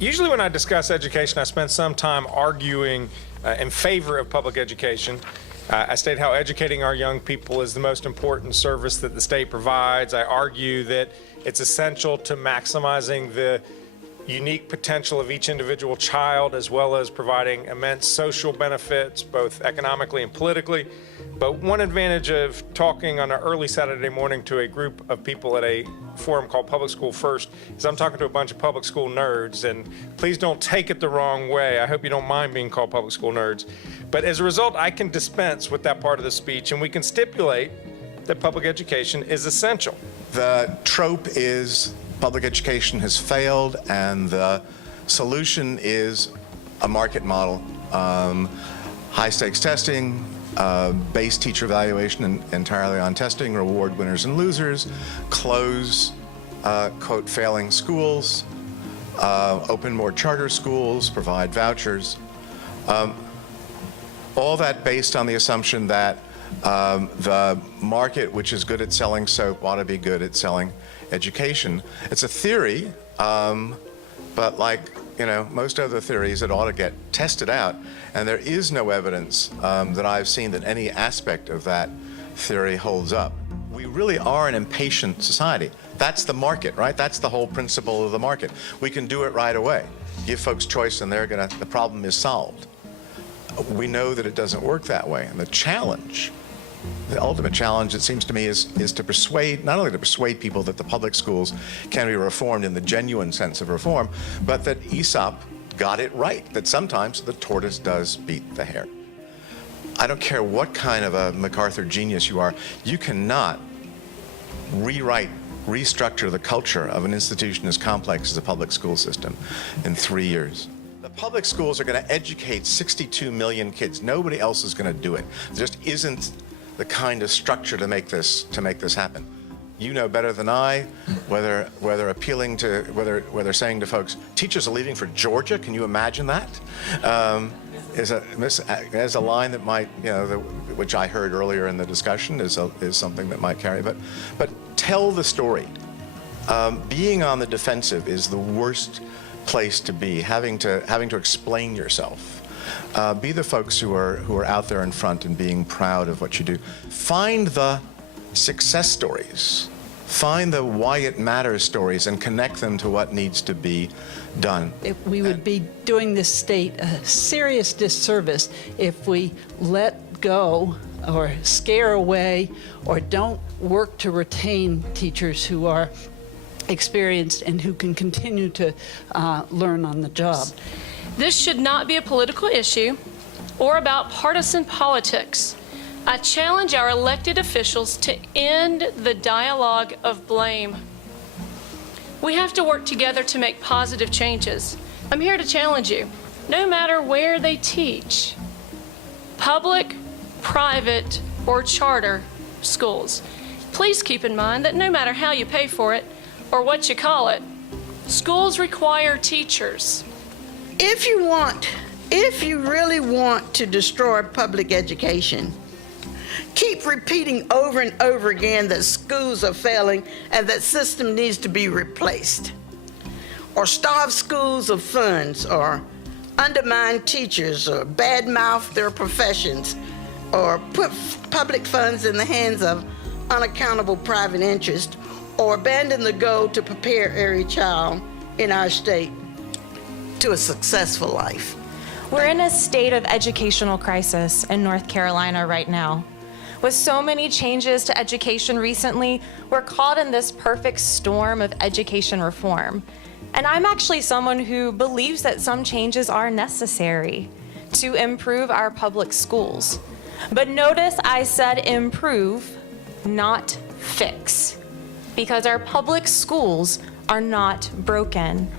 Usually when I discuss education, I spend some time arguing in favor of public education. I state how educating our young people is the most important service that the state provides. I argue that it's essential to maximizing the unique potential of each individual child, as well as providing immense social benefits, both economically and politically. But one advantage of talking on an early Saturday morning to a group of people at a forum called Public School First is I'm talking to a bunch of public school nerds, and please don't take it the wrong way. I hope you don't mind being called public school nerds. But as a result, I can dispense with that part of the speech, and we can stipulate that public education is essential. The trope is public education has failed, and the solution is a market model. High-stakes testing, base teacher evaluation entirely on testing, reward winners and losers, close, quote, failing schools, open more charter schools, provide vouchers. All that based on the assumption that the market, which is good at selling soap, ought to be good at selling education. It's a theory, but like, you know, most other theories, it ought to get tested out, and there is no evidence that I've seen that any aspect of that theory holds up. We really are an impatient society. That's the market, right? That's the whole principle of the market. We can do it right away. Give folks choice and the problem is solved. We know that it doesn't work that way, and the challenge, the ultimate challenge, it seems to me, is to persuade, not only to persuade people that the public schools can be reformed in the genuine sense of reform, but that Aesop got it right, that sometimes the tortoise does beat the hare. I don't care what kind of a MacArthur genius you are, you cannot restructure the culture of an institution as complex as a public school system in 3 years. The public schools are going to educate 62 million kids. Nobody else is going to do it. There just isn't the kind of structure to make this happen. You know better than I whether saying to folks, teachers are leaving for Georgia. Can you imagine that? Is a line that might, you know, which I heard earlier in the discussion, is something that might carry. But tell the story. Being on the defensive is the worst place to be. Having to explain yourself. Be the folks who are out there in front and being proud of what you do. Find the success stories. Find the why it matters stories and connect them to what needs to be done. We would be doing this state a serious disservice if we let go or scare away or don't work to retain teachers who are experienced and who can continue to learn on the job. This should not be a political issue or about partisan politics. I challenge our elected officials to end the dialogue of blame. We have to work together to make positive changes. I'm here to challenge you. No matter where they teach, public, private, or charter schools, please keep in mind that no matter how you pay for it or what you call it, schools require teachers. If you really want to destroy public education, keep repeating over and over again that schools are failing and that system needs to be replaced. Or starve schools of funds, or undermine teachers, or badmouth their professions, or put public funds in the hands of unaccountable private interest, or abandon the goal to prepare every child in our state to a successful life. We're in a state of educational crisis in North Carolina right now. With so many changes to education recently, we're caught in this perfect storm of education reform. And I'm actually someone who believes that some changes are necessary to improve our public schools. But notice I said improve, not fix, because our public schools are not broken.